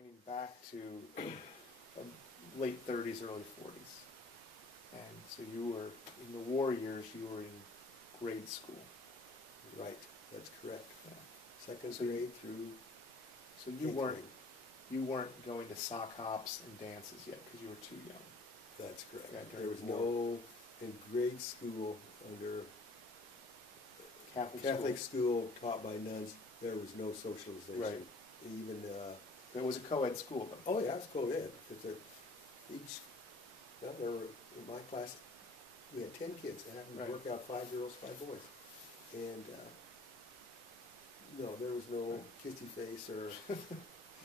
winding back to late 30s, early 40s. And so you were, in the war years, you were in grade school. Right, that's correct. Yeah. Second grade through. So you weren't going to sock hops and dances yet because you were too young. That's correct. Yeah, there was no, in grade school, under Catholic school taught by nuns, there was no socialization. Right. Even it was a co-ed school, though. Oh yeah, it's co-ed. Because there were, in my class, we had 10 kids. I happened to work out 5 girls, 5 boys. And no, there was no kissy face or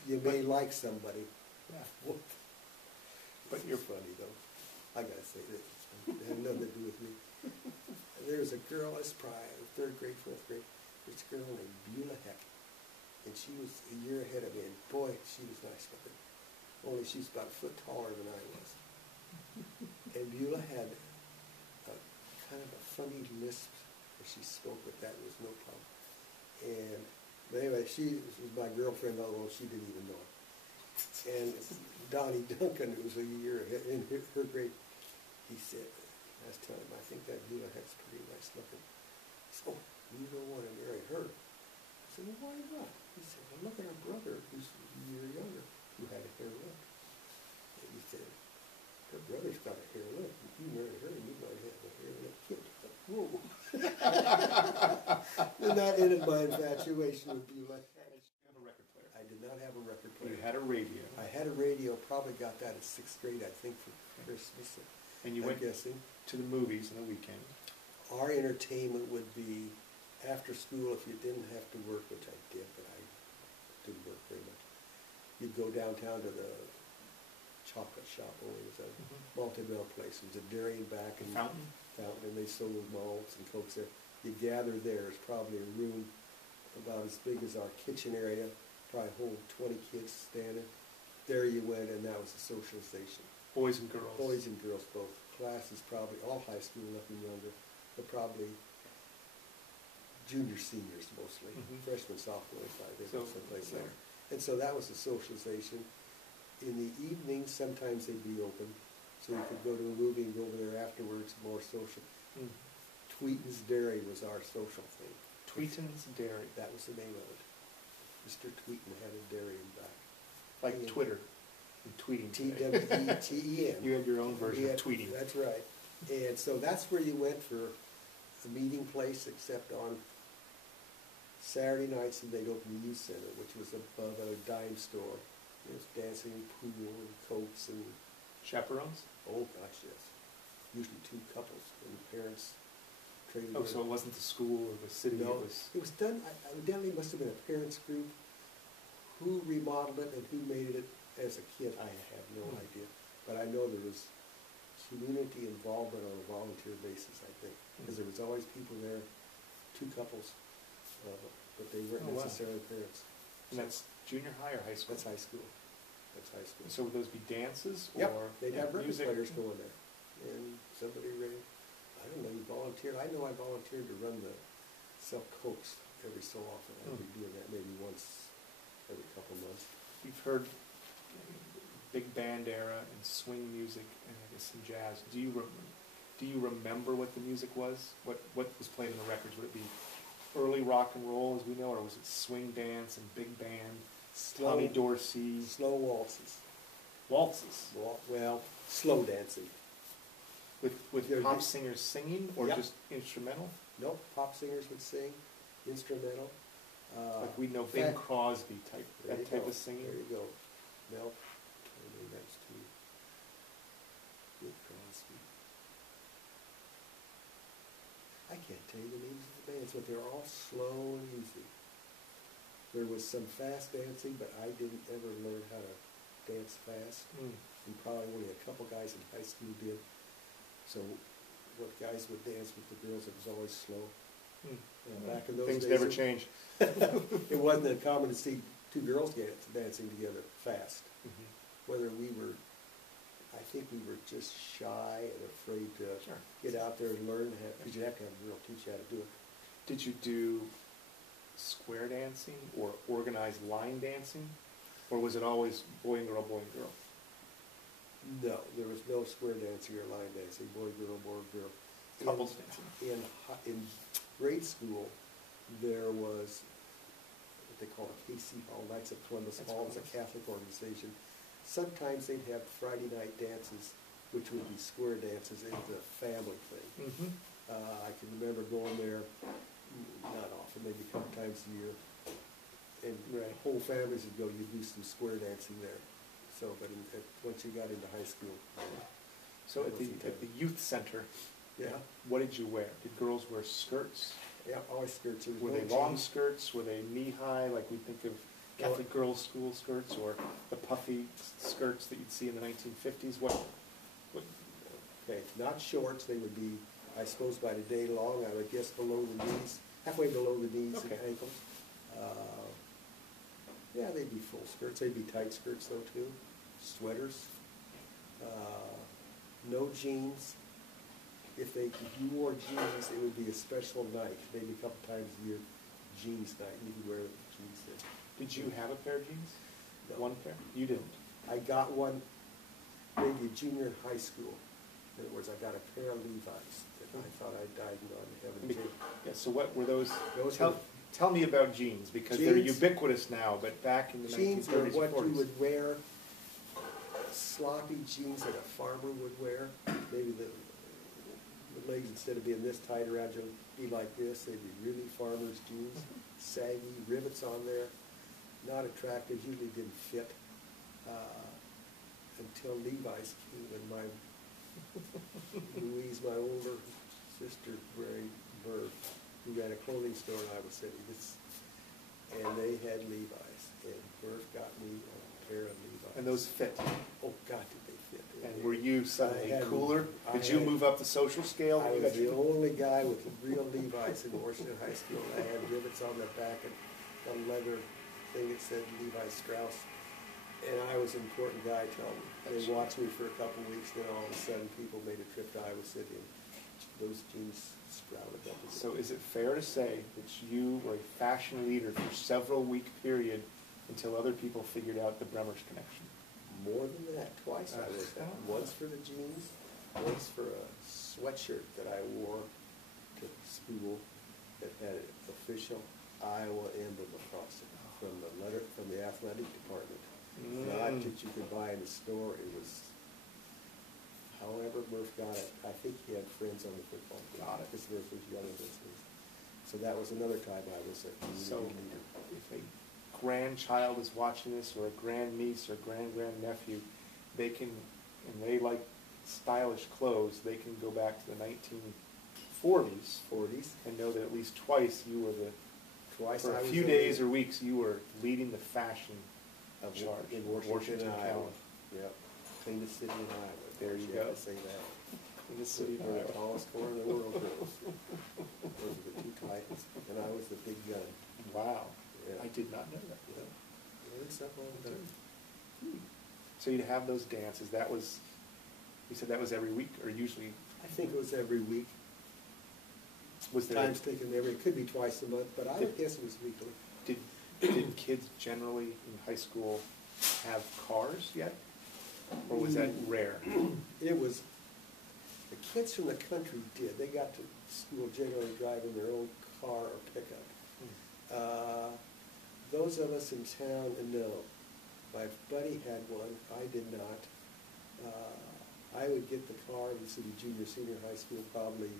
you may like somebody. Yeah. But you're funny, though. I got to say that. It had nothing to do with me. There was a girl, it's probably 3rd grade, 4th grade. There's a girl named Beulah Heck. And she was a year ahead of me. And boy, she was nice looking. Only she was about a foot taller than I was. And Beulah had kind of a funny lisp where she spoke, but that was no problem. But anyway, she was my girlfriend, although she didn't even know it. And Donnie Duncan, who was a year ahead in her grade, he said, I was telling him, I think that Beulah Heck's pretty nice looking. He said, oh, you don't want to marry her. I said, well, why not? He said, well, look at her brother, who's a year younger, who had a hair lip. And he said, her brother's got a hair lip. If you marry her, you might have a hair lip kid. I thought, whoa. And that ended my infatuation with Beulah Heck. Did you have a record player? I did not have a record player. You had a radio. I had a radio, probably got that in 6th grade, I think, for Christmas. And you went to the movies on the weekend. Our entertainment would be after school, if you didn't have to work, which I did, but I didn't work very much. You'd go downtown to the chocolate shop, only it was a multi-mill place. It was a dairy and back and Fountain, and they sold malts and cokes there. You gather there. It's probably a room about as big as our kitchen area, probably hold 20 kids standing. There you went, and that was a socialization. boys and girls. Boys and girls both. Classes probably all high school, nothing younger, but probably junior, seniors mostly. Freshmen, sophomores, I think, someplace there. And so that was the socialization. In the evenings, sometimes they'd be open, so you could go to a movie and go over there afterwards, more social. Tweeton's Dairy was our social thing. Tweeton's Dairy. That was the name of it. Mr. Tweeton had a dairy in back. Like Twitter. And tweeting. T-W-E-T-E-N. You had your own version of tweeting. That's right. And so that's where you went for a meeting place, except on Saturday nights, and they'd open the youth center, which was above a dime store. There was dancing and pool and cokes and... Chaperones? Oh, gosh, yes. Usually 2 couples and parents traded. Oh, so it wasn't the school or the city? No, it was done, evidently must have been a parents group. Who remodeled it and who made it as a kid, I have no idea. But I know there was community involvement on a volunteer basis, I think. Because there was always people there, 2 couples, but they weren't necessarily parents. And that's junior high or high school? That's high school. That's high school. So would those be dances? Yep, or they'd have record music? players going there. And somebody ready, I don't know, you volunteered. I know I volunteered to run the self-cokes every so often. I'd be doing that maybe once every couple months. You've heard big band era and swing music and I guess some jazz. Do you remember what the music was? What was played in the records? Would it be early rock and roll as we know, or was it swing dance and big band? Tommy Dorsey. Slow waltzes. Waltzes? Well, slow dancing. With pop singers singing or just instrumental? Nope, pop singers would sing, instrumental. Like we know Bing Crosby type, that type of singing? There you go. Mel, totally next to me. Bing Crosby. I can't tell you the names of the bands, but they're all slow and easy. There was some fast dancing, but I didn't ever learn how to dance fast. And probably only a couple guys in high school did. So what guys would dance with the girls, it was always slow. Back in those days, things never change. It wasn't uncommon to see 2 girls dancing together fast. Whether we were, I think we were just shy and afraid to get out there and learn, because you'd have to have a girl teach you how to do it. Did you do square dancing or organized line dancing? Or was it always boy and girl, boy and girl? No, there was no square dancing or line dancing, boy, girl, boy, girl. Couples dancing? In grade school, there was what they call a KC Hall, Knights of Columbus Hall, it's a Catholic organization. Sometimes they'd have Friday night dances, which would be square dances. It was a family thing. Mm-hmm. I can remember going there, not often, maybe a couple times a year, and Right. whole families would go. You'd do some square dancing there. So, but once you got into high school, So at the youth center, yeah, what did you wear? Did girls wear skirts? yeah, always skirts. There was Were no they long jeans. skirts? Were they knee-high, like we think of Catholic girls' school skirts, or the puffy skirts that you'd see in the 1950s? What? Okay, not shorts. They would be, I suppose, by the day long. I would guess below the knees, halfway below the knees Okay. and ankles. Yeah, they'd be full skirts. They'd be tight skirts though too. Sweaters. No jeans. If you wore jeans, it would be a special night. Maybe a couple times a year, jeans night. You could wear jeans then. Did you have a pair of jeans? No. One pair? You didn't. I got one maybe junior high school. In other words, I got a pair of Levi's that I thought I died and gone to heaven too. Yeah. So what were those? Those Tell me about jeans, because they're Jeans- ubiquitous now, but back in the Jeans 1930s were and what you 40s. would wear, sloppy jeans that a farmer would wear. Maybe the legs, instead of being this tight around you, be like this. They'd be really farmer's jeans, saggy, rivets on there, not attractive, usually didn't fit until Levi's came, and my Louise, my older sister, Mary Burr, who ran a clothing store in Iowa City, and they had Levi's, and Burr got me a pair of Levi's. And those fit. Oh, God, did they fit. And were you suddenly I had- cooler? I Did you had- move up the social scale? I was the only guy with real Levi's in Washington High School. I had rivets on the back and a leather thing that said Levi Strauss. And I was an important guy till they watched me for a couple of weeks, then all of a sudden people made a trip to Iowa City and those jeans sprouted up. So is it fair to say that you were a fashion leader for several week period until other people figured out the Bremmer's connection? More than that, twice I was that. Once for the jeans, once for a sweatshirt that I wore to school that had an official Iowa emblem across it from the athletic department. Not that you could buy in the store. It was, however Murph got it. I think he had friends on the football team. Got it. Because Murph was young in those days. So that was another time I was a So community leader. if a grandchild is watching this, or a grandniece or grandnephew, they can, and they like stylish clothes, they can go back to the 1940s 40s. and know that at least twice you were Twice for I a was few in days the- or weeks, you were leading the fashion of charge in of Washington, Iowa. County. Yep. Cleanest city in Iowa. There you have go. to say that. In the city of We're the Iowa. tallest corner in the world, girls. Those are the two titans. And I was the big gun. Wow. Yeah. I did not know that. Yeah. Learn something all the time. So you'd have those dances. That was, you said that was every week, or usually, I think it was every week. was there, Times taken every, it could be twice a month, but I would guess it was weekly. did kids generally in high school have cars yet? Or was that rare? It was, the kids from the country did. They got to school generally driving their own car or pickup. Those of us in town, no. My buddy had one. I did not. I would get the car, this would be junior, senior high school, probably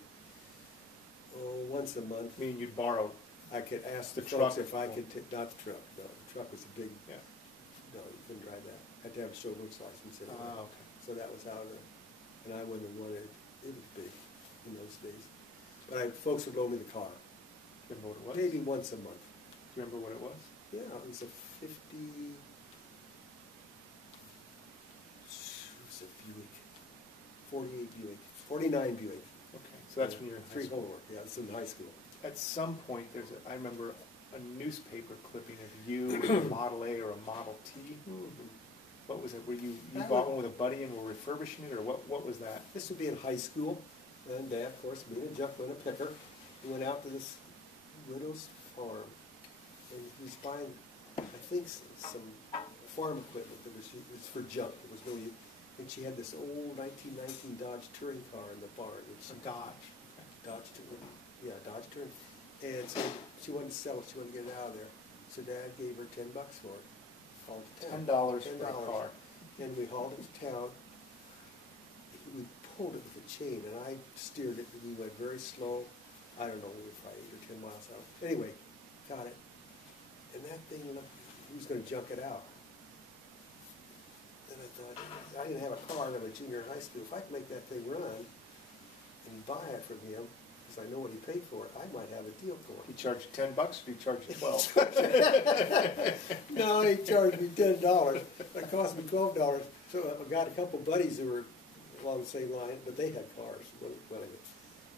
once a month. Meaning you'd borrow, I could ask the The folks truck? if I could take, not the truck, no, the truck was a big, yeah. no, you couldn't drive that. Had to have a chauffeur's license anyway. Okay. So that was out of there. And I wouldn't have wanted, it was big in those days. But folks would loan me the car, Remember what it was? maybe once a month. Do you remember what it was? Yeah, it was a 50, it was a Buick, 48 Buick, 49 Buick. Okay, so that's when you're in high Three school. whole, yeah, it's in high school. At some point, I remember a newspaper clipping of you with a Model A or a Model T. What was it? Were you That bought would- one with a buddy and were refurbishing it, or what was that? This would be in high school, and Dad, of course, me and Jeff went a picker. We went out to this widow's farm, and he was buying I think some farm equipment that was for junk. It was really, and she had this old 1919 Dodge Touring car in the barn. A Dodge. Dodge Touring. Yeah, Dodge Touring. And so she wanted to sell it. She wanted to get it out of there. So Dad gave her $10 for it. Hauled it to town. $10 for a car. And we hauled it to town. We pulled it with a chain, and I steered it. We went very slow. I don't know, we were probably 8 or 10 miles out. Anyway, got it. And that thing looked, he was going to junk it out. And I thought, I didn't have a car when I was a junior in high school. If I could make that thing run and buy it from him, because I know what he paid for it, I might have a deal for He it. charged you $10, or did he charge you 12? No, he charged me $10. It cost me $12. So I got a couple buddies who were along the same line, but they had cars.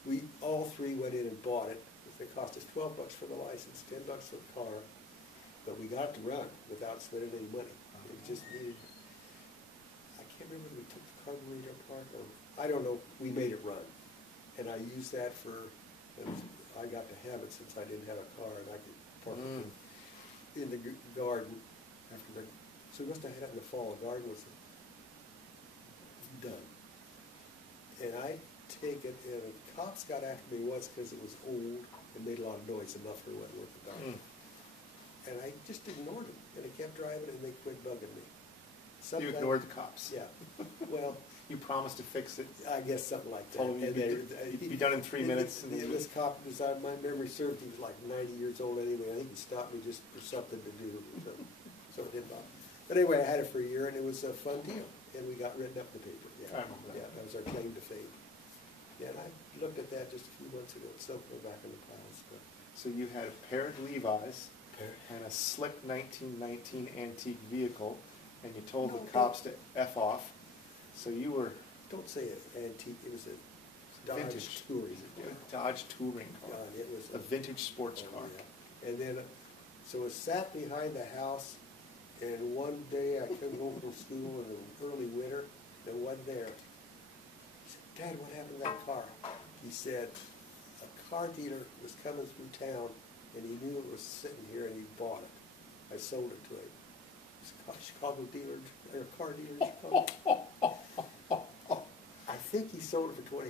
We all three went in and bought it. It cost us $12 for the license, $10 for the car, but we got to run without spending any money. It just needed. I can't remember if we took the carburetor apart or I don't know. We made it run, and I used that for. I got to have it since I didn't have a car, and I could park it in the garden after the. So we must have had it in the fall. The garden was done, and I take it, and the cops got after me once because it was old and made a lot of noise, and muffler went with the dog. And I just ignored them, and I kept driving, and they quit bugging me. You ignored the cops? Yeah. Well, you promised to fix it? I guess something like that. Told him you'd be done in 3 minutes. And this cop, was, my memory served, he was like 90 years old anyway. I think he stopped me just for something to do. So it didn't bother. But anyway, I had it for a year, and it was a fun deal. And we got written up in the paper. Yeah, I remember that. Yeah, that was our claim to fame. Yeah, and I looked at that just a few months ago. It's something back in the piles. But. So you had a pair of Levi's and a slick 1919 antique vehicle, and you told the cops to F off. So you were... Don't say it antique. It was a Dodge vintage Touring. Dodge Touring car. God, it was a vintage sports car. Yeah. And then, so it sat behind the house, and one day I came home from school in the early winter, and it wasn't there. Dad, what happened to that car? He said, a car dealer was coming through town, and he knew it was sitting here, and he bought it. I sold it to him. It's a Chicago dealer, or a car dealer in Chicago. I think he sold it for $25.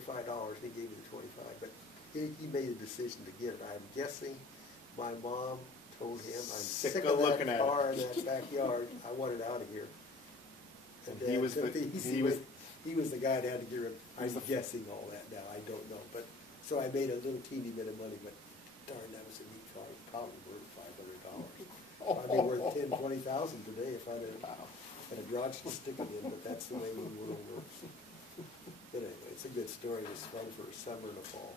He gave me the $25, but he made a decision to get it. I'm guessing my mom told him, I'm sick of that car in that backyard. I want it out of here. And he was the guy that had to get rid of. I'm guessing all that now. I don't know. But so I made a little teeny bit of money, but darn, that was a neat car. It probably worth $500. Probably worth $10,000, $20,000 today if I'd had a garage to stick it in. But that's the way the world works. But anyway, it's a good story. It was fun for a summer and a fall.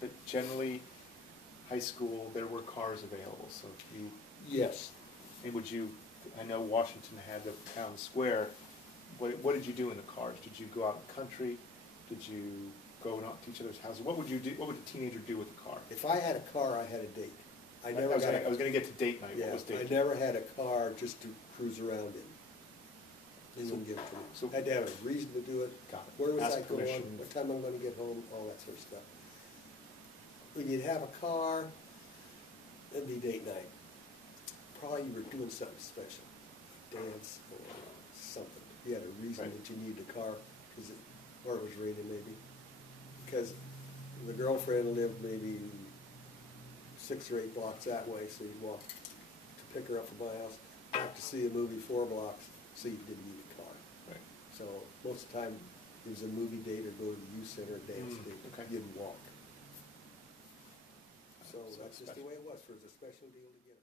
But generally, high school, there were cars available. So if you. Yes. And I know Washington had the town square. What did you do in the cars? Did you go out in the country? Did you go out to each other's houses? What would you do? What would a teenager do with a car? If I had a car, I had a date. I was going to get to date night. Yeah, what was date night? I never had a car just to cruise around in. They wouldn't give it to me. So I had to have a reason to do it. Got it. Where was Ask I going? permission. What time I'm going to get home? All that sort of stuff. When you'd have a car, it'd be date night. Probably you were doing something special, dance or something. You had a reason that you needed a car, or it was raining maybe. Because the girlfriend lived maybe 6 or 8 blocks that way, so you'd walk to pick her up from my house, back to see a movie 4 blocks, so you didn't need a car. Right. So most of the time it was a movie date or go to the youth center, dance date. Okay. You didn't walk. So So that's just the way it was. It was a special deal to get it.